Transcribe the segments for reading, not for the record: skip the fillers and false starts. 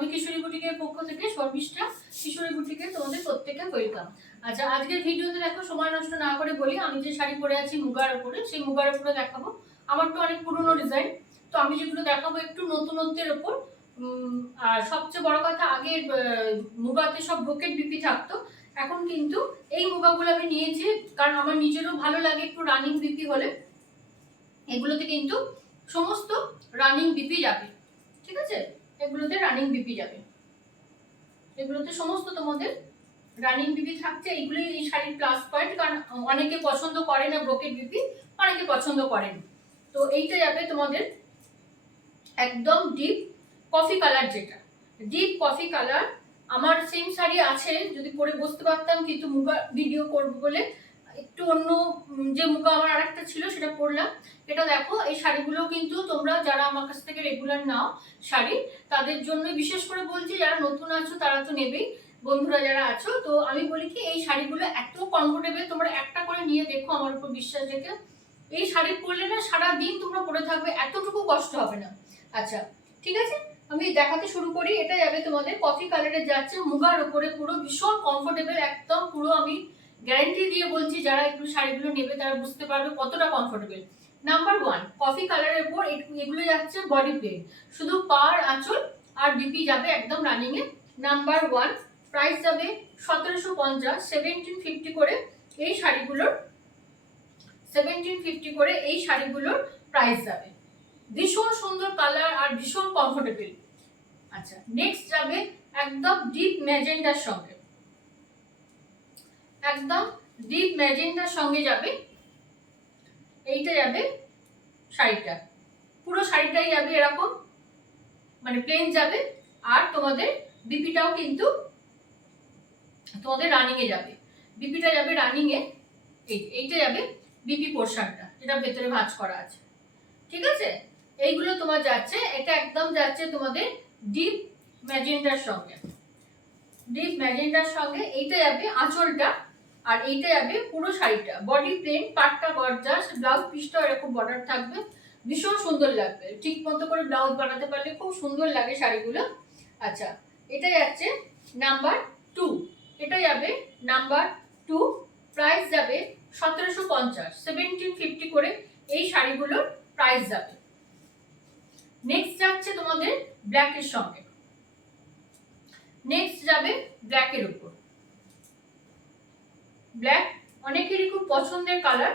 আমি কিশোরী বুটিকের পক্ষ থেকে শর্মিষ্ঠা কিশোরী বুটিকে তোমাদের প্রত্যেককে ওয়েলকাম। আচ্ছা, আজকের ভিডিওতে দেখো, সময় নষ্ট না করে বলি, আমি যে শাড়ি পরে আছি মুগার উপরে, সেই মুগার উপরে দেখাবো। আমার তো অনেক পুরনো ডিজাইন, তো আমি যেগুলো দেখাবো একটু নতুনত্বের ওপর। আর সবচেয়ে বড় কথা, আগে মুগাতে সব ব্রোকেট বিপি থাকতো, এখন কিন্তু এই মুগাগুলো আমি নিয়েছি কারণ আমার নিজেরও ভালো লাগে একটু রানিং বিপি হলে। এগুলোতে কিন্তু সমস্ত রানিং বিপি যাবে, ঠিক আছে? এগুলোতে রানিং বিপি যাবে, এগুলোতে সমস্ত তোমাদের রানিং বিপি থাকছে। এইগুলোই এই শাড়ির প্লাস পয়েন্ট, কারণ অনেকে পছন্দ করে না ব্রোকেট বিপি, অনেকে পছন্দ করেন। তো এইটা যাবে তোমাদের একদম ডিপ কফি কালার, যেটা ডিপ কফি কালার। আমার সেম শাড়ি আছে, যদি পরে বসতে পারতাম, কিন্তু মুগা ভিডিও করবো বলে একটু অন্য যে মুগা আমার আরেকটা ছিল সেটা পরলাম। এটা দেখো, এই শাড়িগুলো কিন্তু তোমরা যারা আমার কাছ থেকে রেগুলার নাও শাড়ি, তাদের জন্য বিশেষ করে বলছি, যারা নতুন আছো তারা তো নেবেই, বন্ধুরা যারা আছো। তো আমি বলি কি, এই শাড়িগুলো এত কমফোর্টেবল, তোমরা একটা করে নিয়ে দেখো, আমার উপর বিশ্বাস রেখে। এই শাড়ি পরলে না সারা দিন তোমরা পরে থাকবে, এতটুকু কষ্ট হবে না। আচ্ছা, ঠিক আছে, আমি দেখাতে শুরু করি। এটা যাবে তোমাদের কফি কালারে, যাচ্ছে মুগার উপরে, পুরো ভীষণ কমফোর্টেবল একদম। পুরো আমি গ্যারান্টি দিয়ে বলছি, যারা একটু শাড়িগুলো নেবে তারা বুঝতে পারবে কতটা কমফোর্টেবল। নাম্বার 1 কফি কালারের উপর এগুলো যাচ্ছে বডি প্লেন, শুধু পার আঁচল আর বিপি যাবে একদম রানিং এ। নাম্বার 1 প্রাইস যাবে 1750, 1750 করে এই শাড়িগুলোর, 1750 করে এই শাড়িগুলোর প্রাইস যাবে। ভীষণ সুন্দর কালার আর ভীষণ কমফোর্টেবল। আচ্ছা, নেক্সট যাবে একদম ডিপ ম্যাজেন্ডার সঙ্গে, একদম ডিপ ম্যাজেন্ডার সঙ্গে যাবে। এইটা যাবে শাড়িটা, পুরো শাড়িটাই যাবে এরকম, মানে প্লেন যাবে। আর তোমাদের বিপিটাও কিন্তু তোমাদের রানিং এ যাবে, বিপিটা যাবে রানিং এ। এইটা যাবে বিপি পোর্শনটা, যেটা ভেতরে ভাঁজ করা আছে, ঠিক আছে? এইগুলো তোমার যাচ্ছে, এটা একদম যাচ্ছে তোমাদের ডিপ ম্যাজেন্ডার সঙ্গে, ডিপ ম্যাজেন্ডার সঙ্গে। এইটা যাবে আঁচলটা, আর এইটা যাবে পুরো শাড়িটা। বডি প্লেন, পাটটা গর্জাস, ব্লাউজ পিসটা এরকম বর্ডার থাকবে, ভীষণ সুন্দর লাগবে। ঠিক মতো করে ব্লাউজ বানাতে পারলে খুব সুন্দর লাগে শাড়িগুলো। আচ্ছা, এটা যাচ্ছে নাম্বার 2, এটা যাবে নাম্বার 2, প্রাইস যাবে 1750, 1750 করে এই শাড়িগুলোর প্রাইস যাবে। নেক্সট যাচ্ছে তোমাদের ব্ল্যাকের সঙ্গে, নেক্সট যাবে ব্ল্যাকের উপর। ব্ল্যাক অনেকেরই খুব পছন্দের কালার,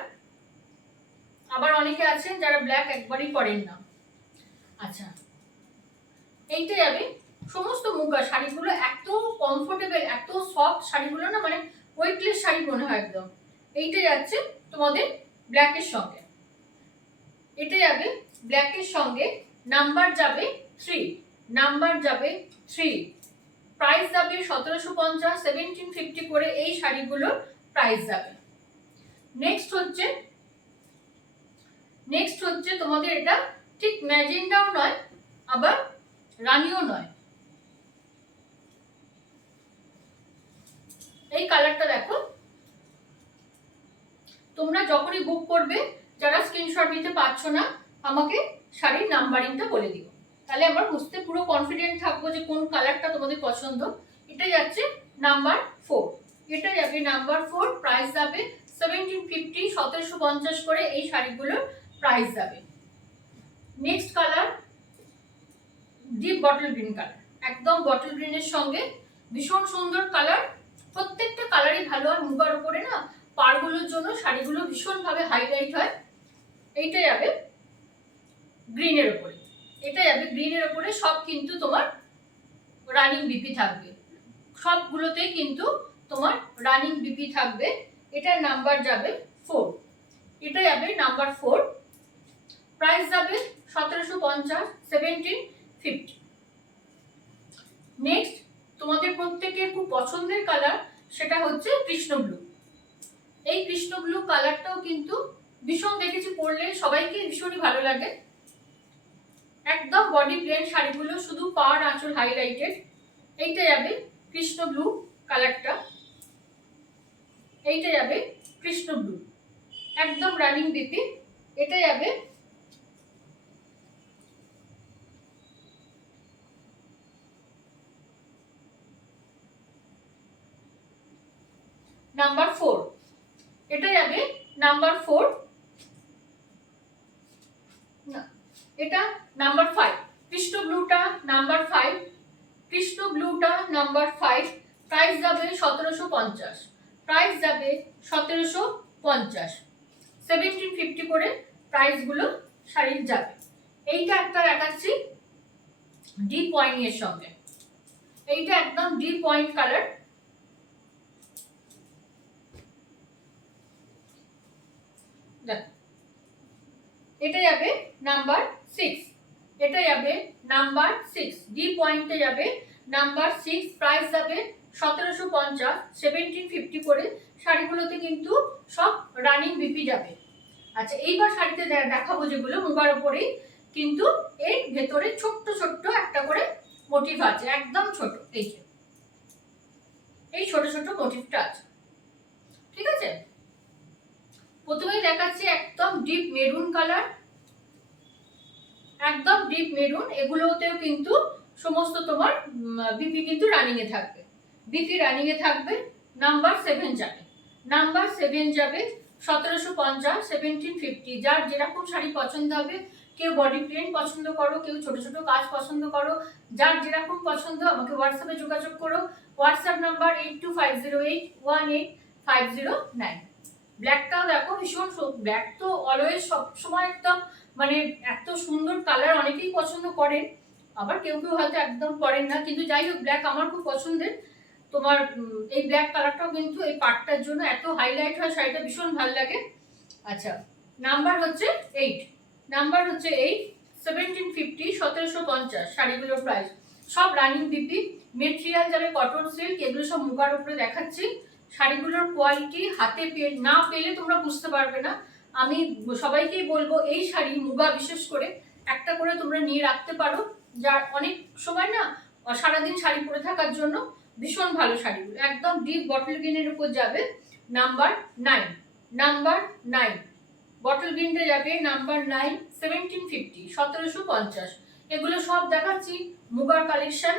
আবার অনেকে আছেন যারা ব্ল্যাক একবারই পরেন না। আচ্ছা, এইটা যাবে সমস্ত মুগা শাড়িগুলো, এত কমফোর্টেবল, এত সফট শাড়িগুলো না, মানে ওয়েটলেস শাড়ি মনে হয় একদম। এইটা যাচ্ছে তোমাদের ব্ল্যাকের সঙ্গে, এটা যাবে ব্ল্যাকের সঙ্গে। নাম্বার যাবে 3, নাম্বার যাবে 3, প্রাইস যাবে 1750, 1750 করে এই শাড়িগুলোর প্রাইস যাবে। নেক্সট হচ্ছে তোমাদের এটা ঠিক ম্যাজেন্ডাও নয়, আবার রানিও নয়। এই কালারটা দেখো, তোমরা যখনই বুক করবে, যারা স্ক্রিনশট নিতে পারছো না, আমাকে শাড়ির নাম্বারিংটা বলে দিও, তাহলে আমরা বুঝতে পুরো কনফিডেন্ট থাকবো যে কোন কালারটা তোমাদের পছন্দ। এটা যাচ্ছে নাম্বার 4, এটা যাবে নাম্বার 4, প্রাইস যাবে 1750, 1750 করে এই শাড়িগুলোর প্রাইস যাবে। Next colour deep bottle green colour, একদম বটল গ্রিনের সঙ্গে, ভীষণ সুন্দর কালার। প্রত্যেকটা কালারই ভালো, আর মুগার উপরে না পাড়গুলোর জন্য শাড়িগুলো ভীষণভাবে হাইলাইট হয়। এইটা যাবে গ্রিনের উপরে, এটা যাবে গ্রিনের উপরে। সব কিন্তু তোমার রানিং বিপি থাকবে, সবগুলোতে কিন্তু তোমার রানিং বিপি থাকবে। এটার নাম্বার যাবে 4, এটা যাবে নাম্বার 4, প্রাইস যাবে 1750, 1750। নেক্সট তোমাদের প্রত্যেকের খুব পছন্দের কালার, সেটা হচ্ছে কৃষ্ণ ব্লু। এই কৃষ্ণ ব্লু কালারটাও কিন্তু ভীষণ, দেখেছি পরলে সবাইকে ভীষণই ভালো লাগে। একদম বডি প্লেন শাড়িগুলো, শুধু পাড় আঁচল হাইলাইটেড। এইটা যাবে কৃষ্ণ ব্লু কালারটা, এইটা যাবে কৃষ্ণ ব্লু, একদম রানিং বিপি। এটা যাবে নাম্বার 4, এটা যাবে নাম্বার 4, না এটা নাম্বার 5, কৃষ্ণ ব্লুটা নাম্বার 5, কৃষ্ণ ব্লুটা নাম্বার 5, প্রাইস যাবে 1750, প্রাইস যাবে 1750, 1750 করে প্রাইসগুলো শাড়ির যাবে। এইটা একটা দেখাচ্ছি ডিপ ওয়াইন এর সঙ্গে, এইটা একদম ডিপ ওয়াইন কালার, দেখো এটা যাবে নাম্বার 6, এটা যাবে নাম্বার 6, ডিপ ওয়াইনটা যাবে নাম্বার 6, প্রাইস যাবে 1750, 1750 করে শাড়িগুলোতে কিন্তু সব রানিং বিপি যাবে। আচ্ছা এইবার শাড়িতে দেখাবো যেগুলো মুগার উপরেই, কিন্তু এর ভেতরে ছোট্ট ছোট্ট একটা করে মোটিভ আছে, একদম ছোট, এই যে এই ছোট ছোট মোটিভটা আছে, ঠিক আছে। প্রথমেই দেখাচ্ছি একদম ডিপ মেরুন কালার, একদম ডিপ মেরুন, এগুলোতেও কিন্তু সমস্ত তোমার বিপি কিন্তু রানিং এ থাকবে, বিপি রানিং এ থাকবে। নাম্বার 7 যাবে, নাম্বার 7 যাবে 1750, 1750, যার যেরকম শাড়ি পছন্দ হবে, কেউ বডি প্রিন্ট পছন্দ করো, কেউ ছোট ছোট কাজ পছন্দ করো, যার যেরকম পছন্দ আমাকে হোয়াটসঅ্যাপে যোগাযোগ করো, হোয়াটসঅ্যাপ নাম্বার 82508509। ব্ল্যাকটাও দেখো ভীষণ, ব্ল্যাক তো অলওয়েজ সবসময় একদম মানে এত সুন্দর কালার, অনেকেই পছন্দ করেন, আবার কেউ কেউ হয়তো একদম করেন না, কিন্তু যাই হোক ব্ল্যাক আমার খুব পছন্দের। তোমার এই ব্ল্যাক কালারটাও কিন্তু এই পাটটার জন্য এত হাইলাইট হয়, শাড়িটা ভীষণ ভালো লাগে। আচ্ছা নাম্বার হচ্ছে 8, নাম্বার হচ্ছে 8, 1750, 1750 শাড়িগুলোর প্রাইস, সব রানিং বিপি, মেটেরিয়াল যাবে কটন সিল্ক, এগুলো সব মুগার উপরে দেখাচ্ছি। শাড়িগুলোর কোয়ালিটি হাতে না পেলে তোমরা বুঝতে পারবে না। আমি সবাইকেই বলবো এই শাড়ি মুগা বিশেষ করে একটা করে তোমরা নিয়ে রাখতে পারো, যার অনেক সময় না সারাদিন শাড়ি পরে থাকার জন্য ভীষণ ভালো শাড়িগুলো, একদম ডিপ বটল গ্রিনের উপর যাবে নাম্বার 9, নাম্বার 9 বটল গ্রিনটা যাবে নাম্বার 9, 1750, 1750, এগুলো সব দেখাচ্ছি মুগার কালেকশন।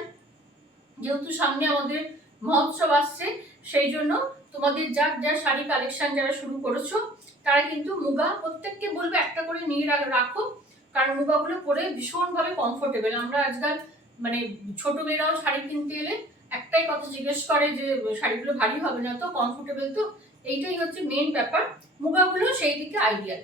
যেহেতু সামনে আমাদের মহোৎসব আসছে, সেই জন্য তোমাদের যা শাড়ি কালেকশন যারা শুরু করেছো তারা কিন্তু মুগা প্রত্যেককে বলবে একটা করে নিয়ে রাখো, কারণ মুগাগুলো পরে ভীষণভাবে কমফোর্টেবল। আমরা আজকাল মানে ছোট মেয়েরাও শাড়ি কিনতে এলে একটাই কথা জিজ্ঞেস করে যে শাড়িগুলো ভারী হবে না তো, কমফোর্টেবল তো, এইটাই হচ্ছে মেন ব্যাপার। মুগাগুলো সেই দিকে আইডিয়াল,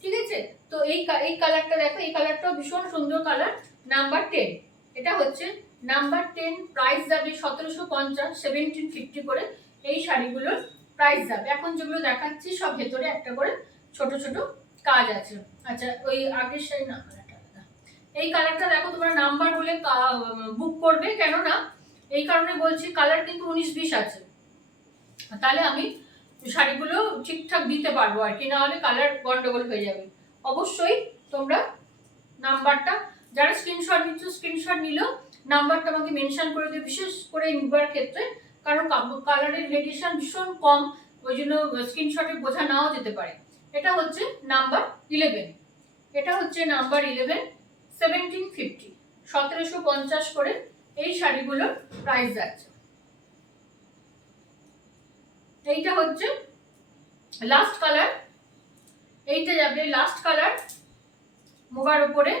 ঠিক আছে। তো এই কালারটা দেখো, এই কালারটাও ভীষণ সুন্দর কালার, নাম্বার 10, এটা হচ্ছে নাম্বার 10, প্রাইস যাবে 1750, 1750 করে এই শাড়িগুলোর প্রাইস যাবে। এখন যেগুলো দেখাচ্ছি সব ভেতরে একটা করে ছোট ছোট কাজ আছে। আচ্ছা ওই আগের শাড়ি না, এই কালারটা দেখো, তোমরা নাম্বার বলে বুক করবে, কেননা এই কারণে বলছি কালার কিন্তু 19-20 আছে, তাহলে আমি শাড়িগুলো ঠিকঠাক দিতে পারবো আর কি, না হলে কালার গন্ডগোল হয়ে যাবে। অবশ্যই তোমরা নাম্বারটা, যারা স্ক্রিনশট নিচ্ছ স্ক্রিনশট নিলেও নাম্বারটা আমাকে মেনশন করে দিও, বিশেষ করে মুগার ক্ষেত্রে, কারণ কালারের ভেরিয়েশন ভীষণ কম, ওই জন্য স্ক্রিনশটে বোঝা নাও যেতে পারে। এটা হচ্ছে নাম্বার 11, এটা হচ্ছে নাম্বার 11, 1750, 1750 করে এই শাড়িগুলোর প্রাইস যাচ্ছে। এইটা হচ্ছে লাস্ট কালার, এইটা যাবে লাস্ট কালার মুগার উপরে,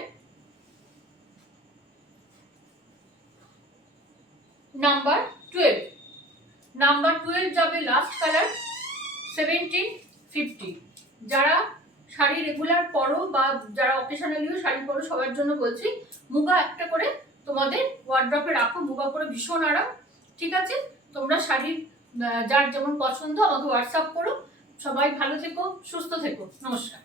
নাম্বার 12, নাম্বার 12 যাবে লাস্ট কালার 1750। যারা শাড়ি রেগুলার পরো বা যারা অকেশনালিও শাড়ি পরো সবার জন্য বলছি মুগা একটা করে তোমাদের ওয়ার্ড্রপে রাখো, মুগা পরে ভীষণ আরাম, ঠিক আছে। তোমরা শাড়ির যার যেমন পছন্দ আমাকে হোয়াটসঅ্যাপ করো। সবাই ভালো থেকো, সুস্থ থেকো, নমস্কার।